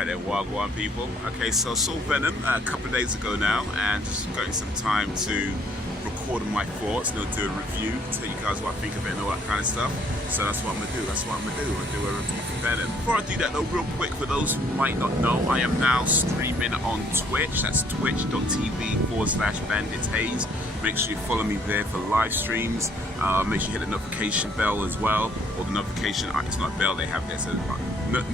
Alright then, Wagwan people. Okay, so I saw Venom a couple of days ago now, and just getting some time to record my thoughts, do a review, tell you guys what I think of it and all that kind of stuff. So that's what I'm gonna do. I'm gonna do a review for Venom. Before I do that though, real quick, for those who might not know, I am now streaming on Twitch. That's twitch.tv/BanditHaze. Make sure you follow me there for live streams. Make sure you hit the notification bell as well, or the notification, it's not a bell they have there, so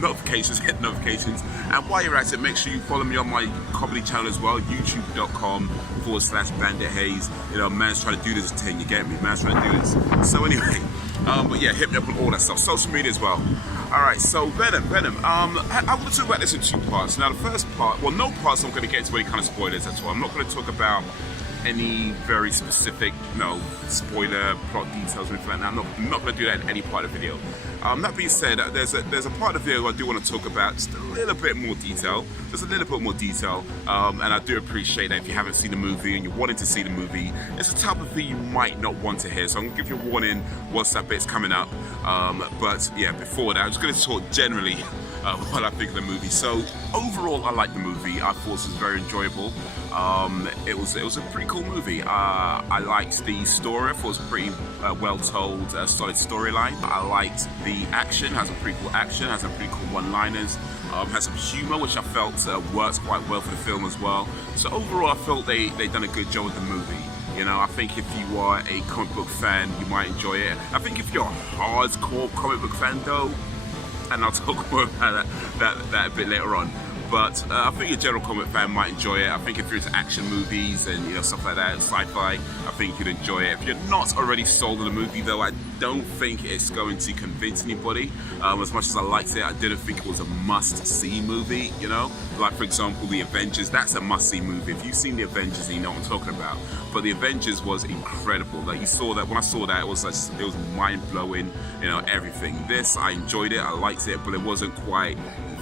notifications, hit notifications. And while you're at it, make sure you follow me on my comedy channel as well, youtube.com/BanditHaze. You know, man's trying to do this thing, you get me? Man's trying to do this. So anyway, but yeah, hit me up on all that stuff. Social media as well. Alright, so Venom. I'm going to talk about this in two parts. Now the first part, well, no parts I'm going to get into any kind of spoilers at all. I'm not going to talk about any very specific, spoiler plot details or anything like that. I'm not going to do that in any part of the video. That being said, there's a part of the video I do want to talk about just a little bit more detail, and I do appreciate that if you haven't seen the movie and you're wanting to see the movie, it's the type of thing you might not want to hear, so I'm going to give you a warning once that bit's coming up. But yeah, before that, I'm just going to talk generally what I think of the movie. So overall, I like the movie. I thought it was very enjoyable. It was a pretty cool movie. I liked the story. I thought it was pretty well told, solid storyline. I liked the action. Has some pretty cool action. Has some pretty cool one-liners. Has some humor, which I felt works quite well for the film as well. So overall, I felt they done a good job with the movie. You know, I think if you are a comic book fan, you might enjoy it. I think if you're a hardcore comic book fan, though, and I'll talk more about that a bit later on. But I think a general comic fan might enjoy it. I think if you're into action movies and stuff like that, sci-fi, I think you'd enjoy it. If you're not already sold on the movie, though, I don't think it's going to convince anybody. As much as I liked it, I didn't think it was a must-see movie. Like for example, The Avengers. That's a must-see movie. If you've seen The Avengers, you know what I'm talking about. But The Avengers was incredible. Like you saw that. When I saw that, it was mind-blowing. Everything. This, I enjoyed it. I liked it, but it wasn't quite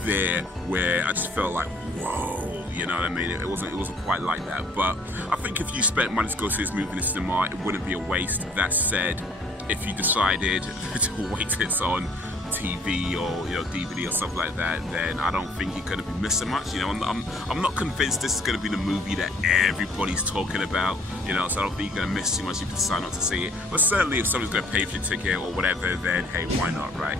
there where I just felt like, whoa, you know what I mean? It wasn't quite like that. But I think if you spent money to go see this movie in the cinema, it wouldn't be a waste. That said, if you decided to wait till it's on TV or DVD or stuff like that, then I don't think you're going to be missing much. I'm not convinced this is going to be the movie that everybody's talking about. So I don't think you're going to miss too much if you decide not to see it. But certainly, if someone's going to pay for your ticket or whatever, then hey, why not, right?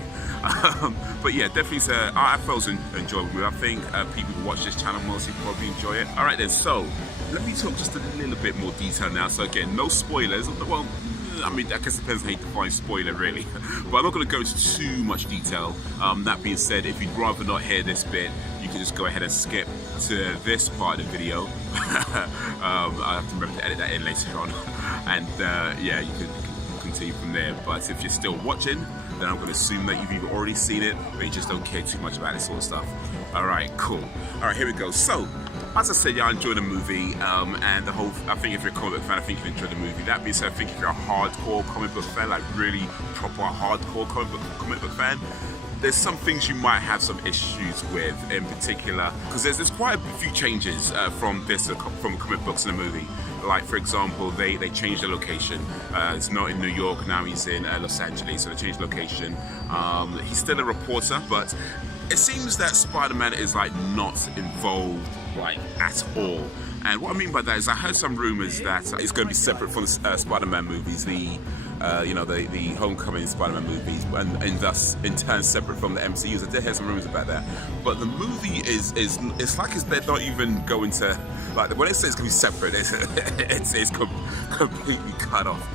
But yeah, definitely, I felt it was an enjoyable movie. I think people who watch this channel mostly probably enjoy it. All right then, so let me talk just a little bit more detail now. So again, no spoilers. Well, I mean, I guess it depends on how you define spoiler, really. But I'm not going to go into too much detail. That being said, if you'd rather not hear this bit, you can just go ahead and skip to this part of the video. I'll have to remember to edit that in later on. And yeah, you can continue from there. But if you're still watching, then I'm going to assume that you've either already seen it or you just don't care too much about this sort of stuff. Alright, cool. Alright, here we go. So, as I said, I enjoyed the movie, and I think if you're a comic book fan, I think you'll enjoy the movie. That being said, I think if you're a hardcore comic book fan, like really proper hardcore comic book fan, there's some things you might have some issues with in particular, because there's quite a few changes from comic books in the movie. Like for example, they changed the location. It's not in New York now; he's in Los Angeles. So they changed the location. He's still a reporter, but it seems that Spider-Man is like not involved like at all. And what I mean by that is I heard some rumors that it's going to be separate from the Spider-Man movies, the Homecoming Spider-Man movies, and thus in turn separate from the MCUs. I did hear some rumors about that, but the movie it's like they're not even going to, like, when it says it's going to be separate, it's completely cut off.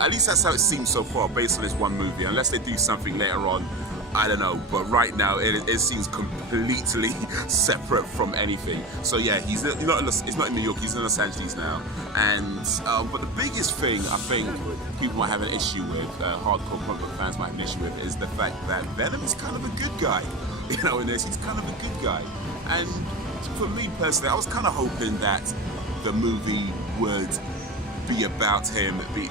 At least that's how it seems so far, based on this one movie, unless they do something later on. I don't know, but right now it seems completely separate from anything. So yeah, he's not in New York, he's in Los Angeles now. And but the biggest thing I think people might have an issue with, hardcore comic book fans might have an issue with, is the fact that Venom is kind of a good guy. In this, he's kind of a good guy. And for me personally, I was kind of hoping that the movie would be about him, be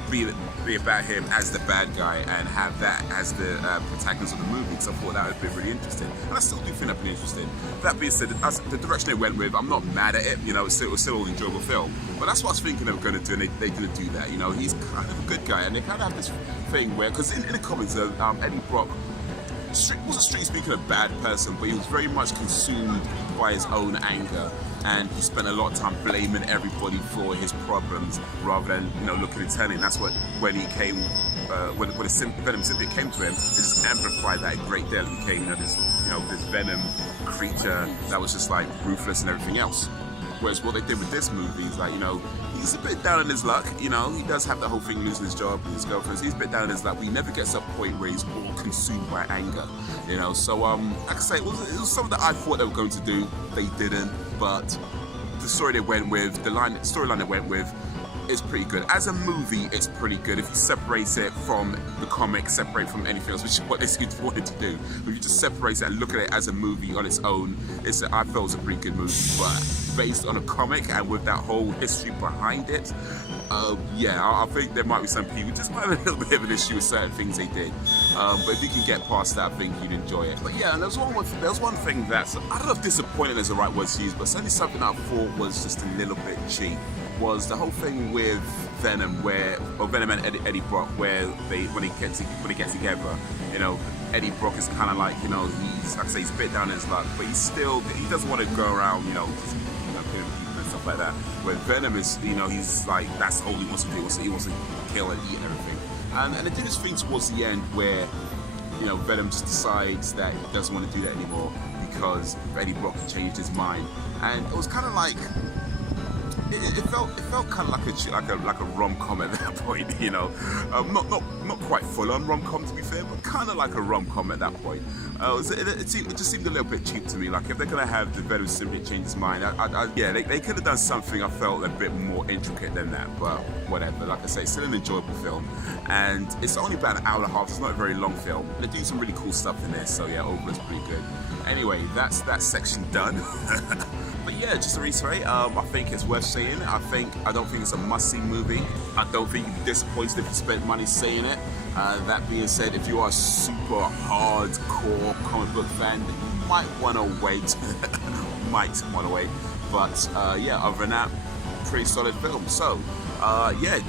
about him as the bad guy, and have that as the protagonist of the movie. So I thought that would be really interesting, and I still do think that'd be interesting. That being said, the direction they went with, I'm not mad at it. It was still an enjoyable film. But that's what I was thinking they were going to do, and they didn't do that. He's kind of a good guy, and they kind of have this thing where, because in the comics, Eddie Brock wasn't strictly speaking a bad person, but he was very much consumed by his own anger, and he spent a lot of time blaming everybody for his problems rather than looking internally. And that's when he came. When the Venom symbiote came to him, it just amplified that a great deal. He became this Venom creature that was just like ruthless and everything else. Whereas what they did with this movie is like, he's a bit down on his luck. He does have the whole thing losing his job and his girlfriend. So he's a bit down on his luck, but he never gets to a point where he's all consumed by anger. So like I say, it was something that I thought they were going to do. They didn't, but the story they went with, storyline they went with, is pretty good. As a movie, it's pretty good. If you separate it from the comic, separate from anything else, which is what they wanted to do. If you just separate it and look at it as a movie on its own, I felt it was a pretty good movie. But based on a comic and with that whole history behind it, I think there might be some people just might have a little bit of an issue with certain things they did. But if you can get past that, I think you'd enjoy it. But yeah, and there was one thing that's, I don't know if disappointing is the right word to use, but certainly something that I thought was just a little bit cheap, was the whole thing with Venom, Venom and Eddie Brock, where when they get together, Eddie Brock is kind of like, he's like I say, he's a bit down in his luck, but he doesn't want to go around, killing people and stuff like that. Where Venom is, he's like, that's all he wants to do. He wants to kill and eat and everything. And they did this thing towards the end where, Venom just decides that he doesn't want to do that anymore because Eddie Brock changed his mind, and it was kind of like. It felt kind of like a rom-com at that point, not quite full-on rom-com to be fair, but kind of like a rom-com at that point. It just seemed a little bit cheap to me. Like if they're gonna have the Venom symbiote change his mind, they could have done something I felt a bit more intricate than that. But whatever. Like I say, it's still an enjoyable film, and it's only about an hour and a half. It's not a very long film. They do some really cool stuff in there, so yeah, overall it's pretty good. Anyway, that's that section done. But yeah, just to reiterate, I think it's worth seeing. I don't think it's a must-see movie. I don't think you'd be disappointed if you spent money seeing it. That being said, if you are a super hardcore comic book fan, you might want to wait. But other than that, pretty solid film. So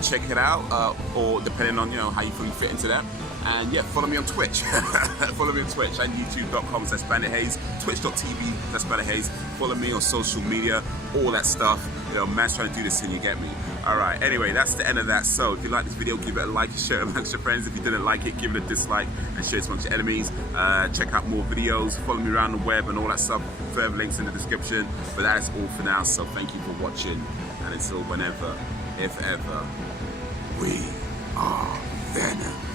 check it out, or depending on how you feel you fit into that. And yeah, follow me on Twitch. Follow me on Twitch and youtube.com/BanditHaze, twitch.tv/BanditHaze. Follow me on social media, all that stuff. Man's trying to do this and you get me. Alright, anyway, that's the end of that. So if you like this video, give it a like, share it amongst your friends. If you didn't like it, give it a dislike and share it amongst your enemies. Check out more videos, follow me around the web and all that stuff. Further links in the description. But that is all for now, so thank you for watching. And until whenever, if ever, we are Venom.